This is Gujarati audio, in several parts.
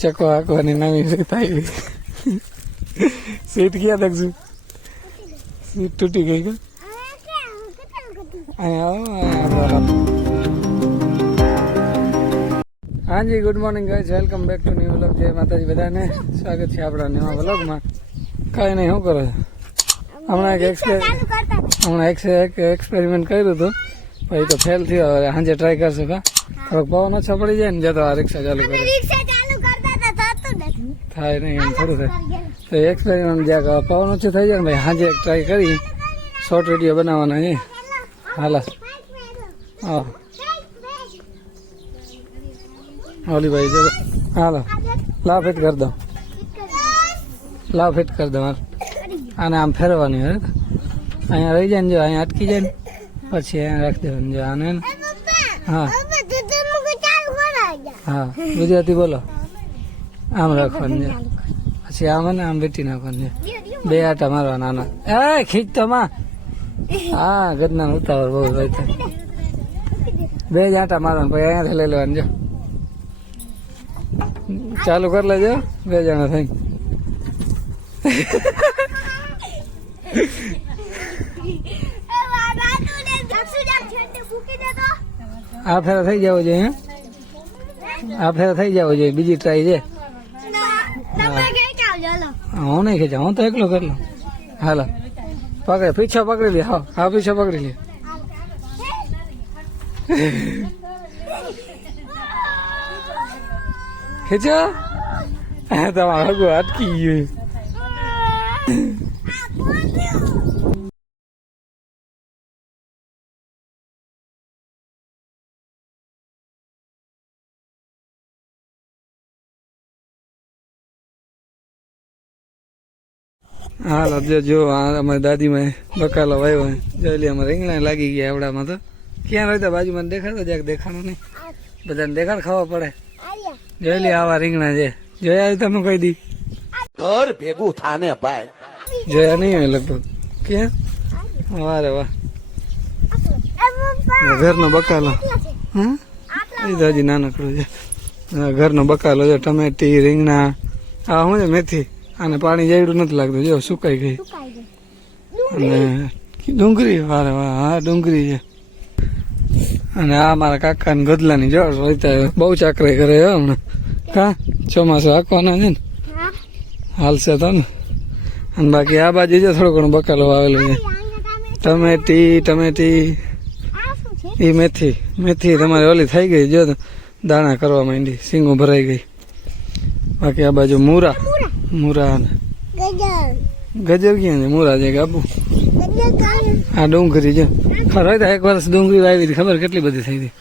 ચકો હાંકવાની નવી રીત આવી. સીટ ક્યાં દખશું? સીટ તૂટી ગઈ કે અહીંયા. હાજી good morning guys, welcome back to new vlog. જય માતાજી બધાને, સ્વાગત છે આપણા નવા વ્લોગમાં. કાંઈ નહીં, શું કરો? હમણાં એક એક્સપેરિમેન્ટ કર્યું હતું, પછી તો ફેલ થયો. હવે સાંજે ટ્રાય કરશું. કા થોડોક પવન ઓછો પડી જાય ને જતો આ રિક્ષા ચાલુ કરે થાય નહીં, એમ થોડું થાય. તો એક્સપેરિમેન્ટ જ્યાં પવન ઓછો થઈ જાય ને ભાઈ, સાંજે એક ટ્રાય કરી શોર્ટ વિડીયો બનાવવાના છે. હાલા હા ઓલી ભાઈ જો હાલો લાવ ફિટ કરી દઉં, લાવ ફિટ કરી દઉં. આને આમ ફેરવવાની હોય, અહીંયા રહી જાય ને, જો અહીંયા અટકી જાય ને પછી અહીંયા રાખી દેવાનું. જો આને હા હા ગુજરાતી બોલો. આમ રાખવાનું છે, પછી આમ ને આમ વેટી નાખવાનું છે. બે આટા મારવાના આના. એ ખીચતો માં હા ગદના ઉતાવળ બહુ હોય તો બે જ આટા મારવાનું, પછી અહીંયાથી લઈ લેવાનું. જો ચાલુ કરી લેજો બે જણા થઈ. આ ફેરા થઈ જવો જોઈએ, આ ફેરા થઈ જવો જોઈએ. બીજી ટ્રાય છે. હું નહીં ખેંચા, હું તો એકલો કરી લઉં. હાલો પકડે, પીછો પકડી લે. હા હા પીછો પકડી લે. ખેંચો તમારું હગું અટકી ગયું. હાલ જો અમારી દાદીમાં બકાલો વાવ્યો જોઈ લે. અમારે રીંગણા લાગી ગયા એવડામાં. તો ક્યાં રહેતા બાજુમાં દેખાડો, જ્યાંક દેખાડો નહીં, બધાને દેખાડ ખાવા પડે. જોઈ લે આવા રીંગણા છે. જોયા તમે કહી દી ઘર ભેગું થાને ભાઈ, જોયા નહીં હોય લગભગ. ક્યાં વારે વાહ, ઘરનો બકાલો. હા એ તો હજી નાનકડું છે. ઘરનો બકાલો જો, ટમેટી રીંગણા. આ શું છે મેથી. આને પાણી જેવડું નથી લાગતું, જો સુકાઈ ગઈ. અને ડુંગળી વારે વાહ, હા ડુંગળી છે. અને આ મારા કાકા ને ગદલાની જો બહુ ચાકરી કરે હમણાં. કા ચોમાસું આંકવાના છે ને, હાલશે તો ને. અને બાકી આ બાજુ જો થોડો ઘણો બકાલો આવેલો છે. ટમેટી એ મેથી તમારે ઓલી થઈ ગઈ, જો દાણા કરવા માંડી, સિંગો ભરાઈ ગઈ. બાકી આ બાજુ મૂરા ગજર ક્યાં છે? મૂરા છે કે આબુ? આ ડુંગળી જો ખરો તો એક વર્ષ ડુંગળી વાવી હતી, ખબર કેટલી બધી થઈ હતી.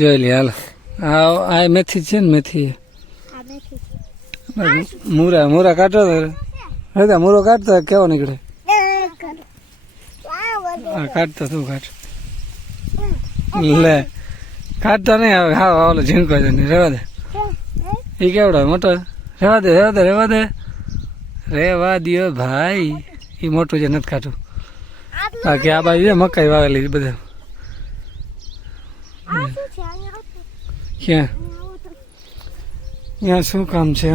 જોઈ લે હાલ. આ મેથી છે ને, મેથી મૂરા કાઢો તો મૂરો કાઢતો કેવો નીકળે. હા કાઢતો તું કાઢ લે, કાઢતો નહીં હવે. હા ઓલો ઝીણકો છે ને, રેવા દે. એ કેવડો મોટો? રેવા દો ભાઈ, એ મોટું છે નથી કાઢું. બાકી આ બાજુ છે મકાઈ વાવેલી બધા. ક્યાં ત્યાં શું કામ છે?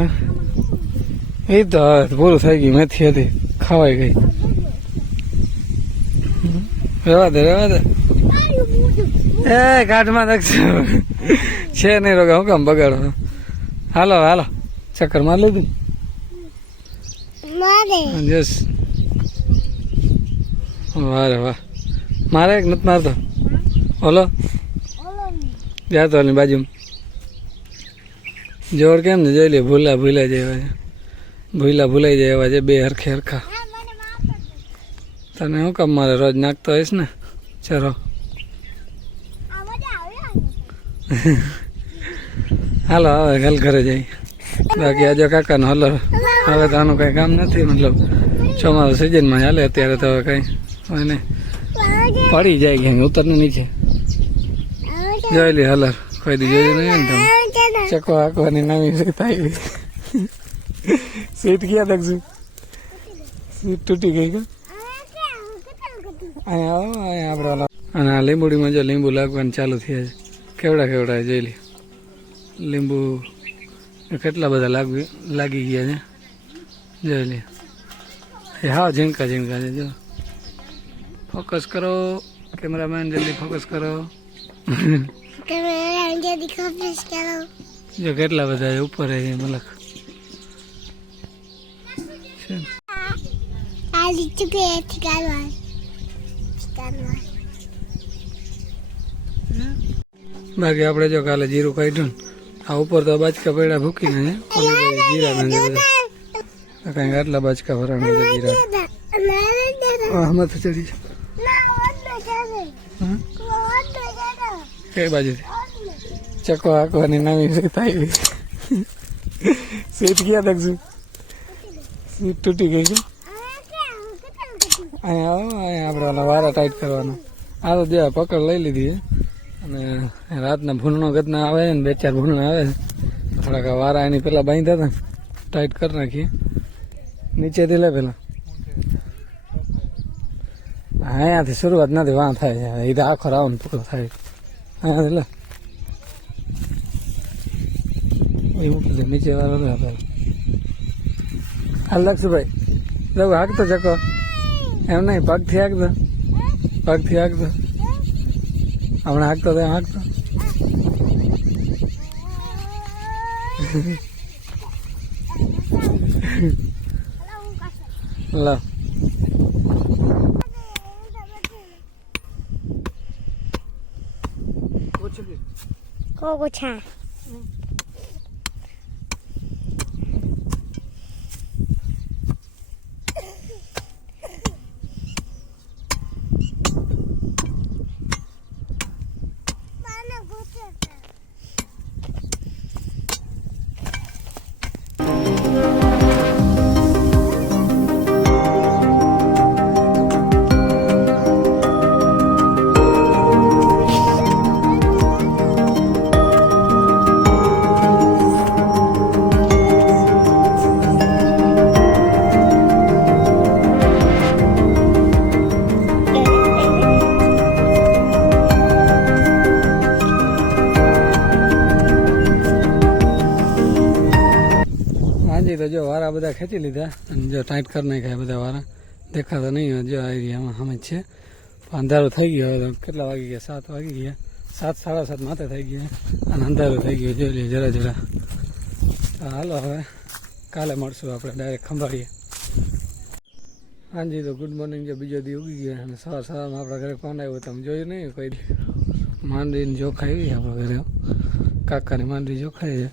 એ તો પૂરું થઈ ગયું, મેથી હતી ખવાઈ ગઈ. રેવા દે એ કાઢમાં નાખશે છે નહીં રોગા, હું કામ બગાડો. હાલો ચક્કર માર લીધું. જસ વારે વાહ. મારે એક નથી મારતો ઓલો જાતો ઓલી બાજુમાં. જોડ કેમ ને જોઈ લે, ભૂલાઈ જાય એવા છે બે હરખા. તને શું કામ મારે રોજ નાખતો હોઈશ ને. ચલો હાલો હવે ઘર ઘરે જાય. બાકી આજે કાકાનો હલર. હવે તો આનું કઈ કામ નથી, મતલબ ચોમાસું સિઝનમાં ચાલે અત્યારે. તો હવે કઈ હોય ને, પડી જાય કે ઉતરને નીચે. જોઈ લે હલર, કોઈ દી જોયું નહીં ને તમે. ચકો હાંકવાની નવી રીત આવી. સીટ ક્યાં દખશું? સીટ તૂટી ગઈ કે અહીંયા આપણે. અને આ લીંબુડીમાં જો લીંબુ લાગવાનું ચાલુ થયા છે. કેવડા જોઈ લે લીંબુ. કેટલા બધા લાગી ગયા છે જોઈ લે એ હા ઝીણકા ઝીણકા છે જો ફોકસ કરો કેમેરામેન જલ્દી ફોકસ કરો જો કેટલા બધા છે ઉપર છે મલક બાકી આપણે જો કાલે જીરું કાઢ્યું આ ઉપર તો બાજકા પડ્યા ભૂકીને જીરા ને કઈક આટલા બાજકા ભરાણા છે જીરા આમાં તો ચડી કઈ બાજુથી ચકો હાંકવાની નવી રીત આવી સીટ ક્યાં દેખશું સીટ તૂટી ગઈ છે અહીંયા આવો અહીંયા આપણે ઓલા વારા ટાઈટ કરવાનો આ તો જે પકડ લઈ લીધી અને રાતના ભૂલનો ગતના આવે ને 2-4 ભૂલના આવે થોડાક વારા એની પેલા બાંધ્યા હતા ટાઈટ કરી નાખીએ નીચેથી લે પેલા અહીંયાથી શરૂઆત નથી વાં થાય છે એ તો આખો રાઉન્ડ પૂરો થાય અહીંયાથી લે એ મૂકી દે નીચે વાળો લે પેલા હાલ લક્ષુભાઈ જવું હાંકતો ચકો એમ નહીં પગથી હાંકતો પગથી હાંકતો હમણાં હાંકતો તો હાંકતો લો કોગોછા તો જો વારા બધા ખેંચી લીધા અને જો ટાઈટ કરી નાખ્યા બધા વારા દેખાતા નહીં જો આ એરિયામાં સામે જ છે અંધારું થઈ ગયો હવે તો કેટલા વાગી ગયા 7 વાગી ગયા 7 7:30 માથે થઈ ગયા અને અંધારું થઈ ગયું જોઈ લઈએ જરા જરા હાલો હવે કાલે મળશું આપણે ડાયરેક્ટ ખંભાળીએ હાજી તો ગુડ મોર્નિંગ જો બીજો દી ઉગી ગયા અને સવારમાં આપણા ઘરે કોણ આવ્યું તમે જોયું નહીં કોઈ માંડવીની જોખાઈ આવી આપણા ઘરે કાકાની માંડવી જોખાઈ છે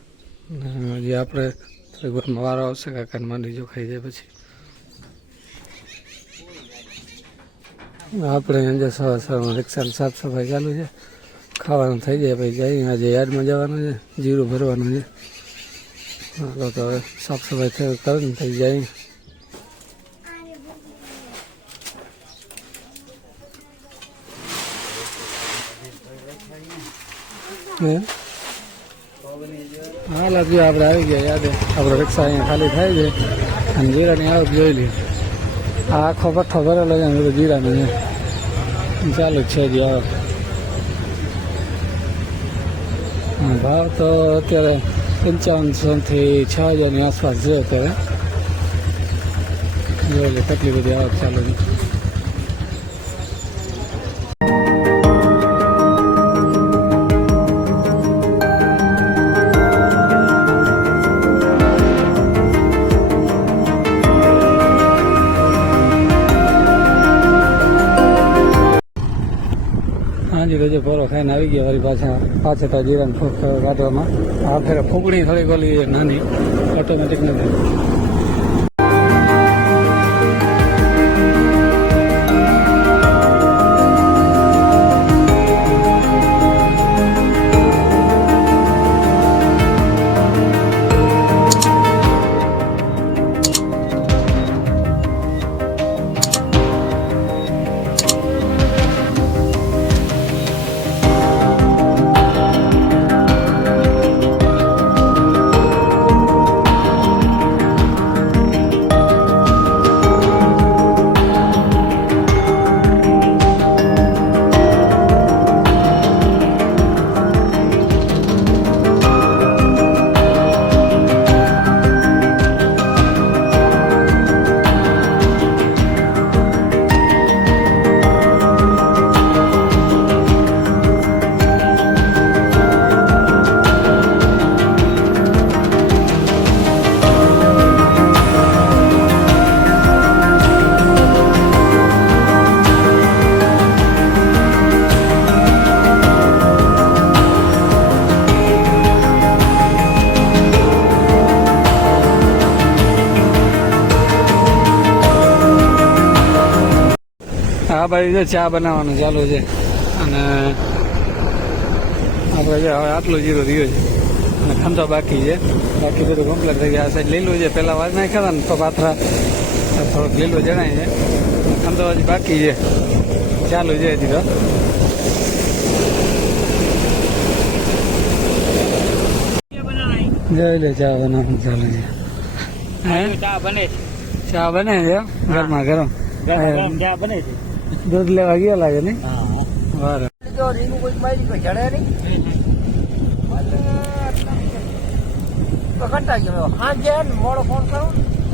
હજી આપણે થોડીક વારમાં વારો આવશે કાકાની માંડવી જોખાઈ જાય પછી આપણે આજે સવારમાં રિક્ષાની સાફ સફાઈ ચાલુ છે ખાવાનું થઈ જાય પછી જઈએ આજે યાર્ડમાં જવાનું છે જીરું ભરવાનું છે હાલો તો હવે સાફ સફાઈ કરે ને થઈ જાય હા લાગ્યું આપણે આવી ગયા યાદ આપણે રિક્ષા અહીંયા ખાલી થાય છે અને જીરાની આવક જોઈ લઈએ આ આખો પઠ્ઠો ભરેલો છે ને જીરાનો છે ચાલુ જ છે જ આવક ભાવ તો અત્યારે 5500 થી 6000ની આસપાસ છે અત્યારે જોઈ લે કેટલી બધી આવક ચાલુ છે હાજી તો જે પોરો ખાઈને આવી ગયા વળી પાછા તો જીરાને ફૂંક કાઢવામાં આ ફેર ફૂંકણી થોડીક ઓલી નાની ઓટોમેટિક નથી આ બાજુ જો ચા બનાવવાનું ચાલુ છે અને આપણે જે હવે આટલું જીરો રહ્યો છે અને ખંતો બાકી છે. બાકી બધું કમ્પ્લીટ થઈ ગયા. આ સાઈડ લીલું છે, પહેલાં વાર નાખ્યા હતા ને તો પાથરા થોડોક લીલો જણાય છે. ખંતો હજી બાકી છે, ચાલુ છે હજી તો. જોઈ લે ચા બનાવવાનું ચાલુ છે. ચા બને છે, ચા બને છે ગરમા ગરમ. ચા બને છે. દૂધ લેવા ગયા લાગે ને. બરાબર. જો રીંગુ કોઈ મારી કોઈ જડે નહીં તો કંટાળ ગયો. સાંજે મોડો ફોન કરું,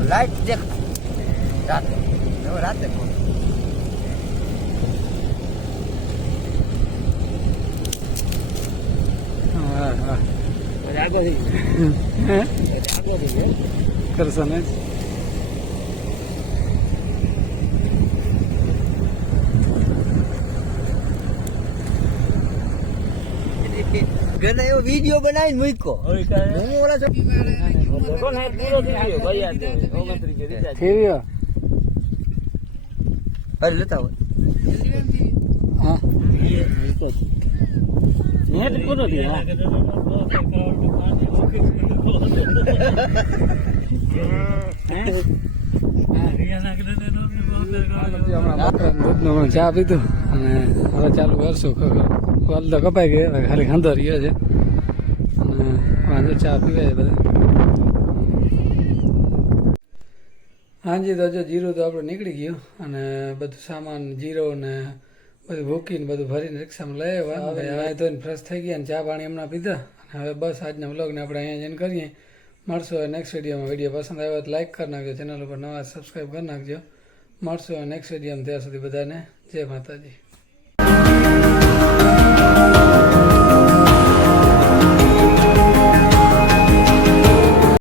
લાઈટ દેખ રાતે, હવે રાતે ફોન. હા હા આગળ કરશો ને. ઘરે એવો વિડીયો બનાવીને મૂક્યો. હું ઓલા થેવીઓ અરે લેતા હોય હા નેટ પૂરો થયો. દૂધનો ચા પીધું અને હવે ચાલુ કરશું. વાલ તો કપાઈ ગયો, હવે ખાલી ખાંધો રહ્યો છે અને વાંધો ચા પીવે છે બધા. હાજી તો જો જીરું તો આપણે નીકળી ગયું અને બધું સામાન જીરો ને બધું ભૂકીને બધું ભરીને રિક્ષામાં લઈ આવ્યા. હવે તો ફ્રેશ થઈ ગયા ને ચા પાણી હમણાં પીધા. અને હવે બસ આજના વ્લોગને આપણે અહીંયા જઈને કરીએ. મળશું નેક્સ્ટ વિડીયોમાં. વિડીયો પસંદ આવ્યો તો લાઈક કરી નાખજો, ચેનલ ઉપર નવા સબસ્ક્રાઈબ કરી નાખજો. મળશું નેક્સ્ટ વિડીયોમાં. ત્યાં સુધી બધાને જય માતાજી.